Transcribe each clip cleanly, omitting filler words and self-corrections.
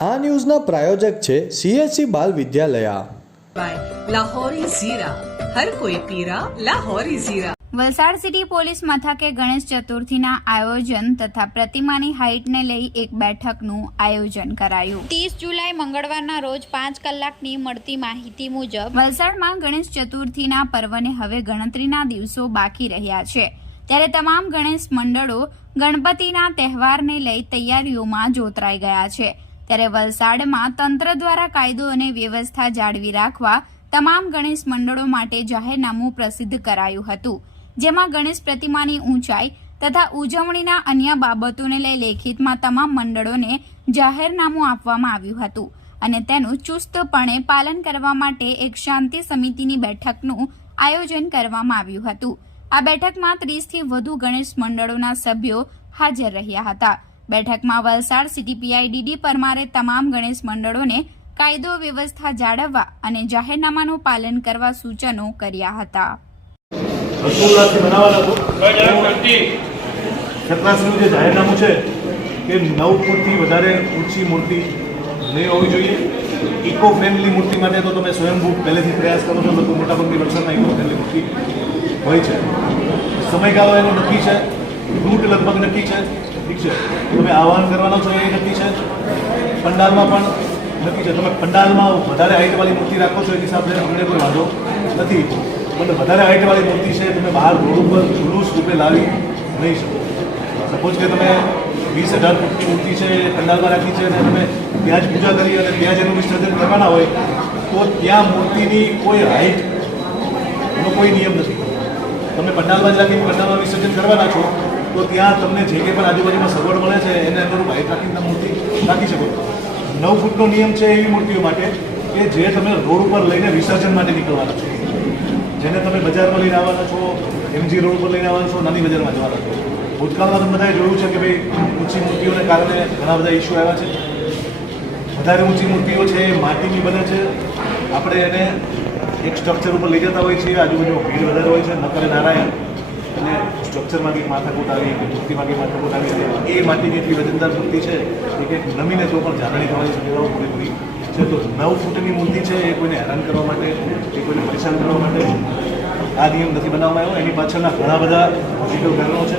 આ ન્યૂઝના પ્રાયોજક છે CSC બાલ વિદ્યાલયા। લાહોરી ઝીરા, હર કોઈ પીરા લાહોરી ઝીરા। વલસાડ સિટી પોલીસ મથકે ગણેશ ચતુર્થીના આયોજન તથા પ્રતિમાની હાઇટને લઈ એક બેઠકનું આયોજન કરાયું। 30 જુલાઈ મંગળવારના રોજ 5 કલાકની મળતી માહિતી મુજબ વલસાડમાં ગણેશ ચતુર્થીના પર્વને હવે ગણતરીના દિવસો બાકી રહ્યા છે, ત્યારે તમામ ગણેશ મંડળો ગણપતિના તહેવારને લઈ તૈયારીઓમાં જોતરાઈ ગયા છે। ત્યારે વલસાડમાં તંત્ર દ્વારા કાયદો અને વ્યવસ્થા જાળવી રાખવા તમામ ગણેશ મંડળો માટે જાહેરનામું પ્રસિદ્ધ કરાયું હતું, જેમાં ગણેશ પ્રતિમાની ઊંચાઈ તથા ઉજવણીના અન્ય બાબતોને લઈ લેખિતમાં તમામ મંડળોને જાહેરનામું આપવામાં આવ્યું હતું અને તેનું ચુસ્તપણે પાલન કરવા માટે એક શાંતિ સમિતિની બેઠકનું આયોજન કરવામાં આવ્યું હતું। આ બેઠકમાં 30થી વધુ ગણેશ મંડળોના સભ્યો હાજર રહ્યા હતા। બેઠકમાં વલસાડ સિટી PIDD પરમારે તમામ ગણેશ મંડળોને કાયદો વ્યવસ્થા જાળવવા અને જાહેરનામાનું પાલન કરવા સૂચનો કર્યા હતા। સત્રાસીનું જે જાહેરનામું છે કે 9 ફૂટથી વધારે ઊંચી મૂર્તિ નહીં હોવી જોઈએ। ઇકો ફ્રેન્ડલી મૂર્તિ માટે તો તમે સ્વયંભૂ પહેલેથી પ્રયાસ કરો છો, લોકો મોટાભાગની વલસાડમાં ઇકો ફ્રેન્ડલી મૂર્તિ હોય છે। સમયગાળો એનો નક્કી છે, રૂટ લગભગ નક્કી છે, ઠીક છે। તમે આહ્વાન કરવાનો છો એ નક્કી છે, પંડાલમાં પણ નક્કી છે। તમે પંડાલમાં વધારે હાઇટવાળી મૂર્તિ રાખો છો એ હિસાબે અમને કોઈ વાંધો નથી, પણ વધારે હાઇટવાળી મૂર્તિ છે તમે બહાર રોડ ઉપર જુલુસ રૂપે લાવી નહીં શકો। સપોઝ કે તમે 20,000 ફૂટની મૂર્તિ છે પંડાલમાં રાખી છે અને તમે ત્યાં જ પૂજા કરી અને ત્યાં જ એનું વિસર્જન કરવાના હોય તો ત્યાં મૂર્તિની કોઈ હાઇટનો કોઈ નિયમ નથી। તમે પંડાલમાં જ રાખીને પંડાલમાં વિસર્જન કરવાના છો તો ત્યાં તમને જે કંઈ પણ આજુબાજુમાં સગવડ મળે છે એને અનુરૂપ હાઇટ રાખીને મૂર્તિ રાખી શકો છો। 9 ફૂટનો નિયમ છે એવી મૂર્તિઓ માટે કે જે તમે રોડ ઉપર લઈને વિસર્જન માટે નીકળવાના છો, જેને તમે બજારમાં લઈને આવવાના છો, MG રોડ ઉપર લઈને આવવાના છો, નાની બજારમાં જવાના છો। ભૂતકાળમાં તમે બધાએ જોયું છે કે ભાઈ ઊંચી મૂર્તિઓને કારણે ઘણા બધા ઇસ્યુ આવ્યા છે। વધારે ઊંચી મૂર્તિઓ છે એ માટીની બને છે, આપણે એને એક સ્ટ્રક્ચર ઉપર લઈ જતા હોઈએ છીએ, આજુબાજુ ભીડ વધારે હોય છે, નકરે નારાયણ અને સ્ટ્રક્ચરમાં કંઈક માથાકૂટ આવી, મૂર્તિમાં કંઈક માથાકૂટ આવી, એ માટીની એટલી વજનદાર મૂર્તિ છે એ કંઈક નમીને તો પણ જાળવણી થવાની શક્યતાઓ પૂરેપૂરી છે। તો 9 ફૂટની મૂર્તિ છે એ કોઈને હેરાન કરવા માટે, એ કોઈને પરેશાન કરવા માટે આ નિયમ નથી બનાવવામાં આવ્યો। એની પાછળના ઘણા બધા પોઝિટિવ કારણો છે।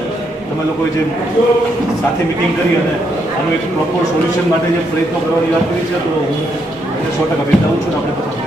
તમે લોકોએ જે સાથે મિટિંગ કરી અને આનું એક પ્રોપર સોલ્યુશન માટે જે પ્રયત્નો કરવાની વાત કરી છે તો હું એને 100% બિરદાવું છું અને આપણે પછી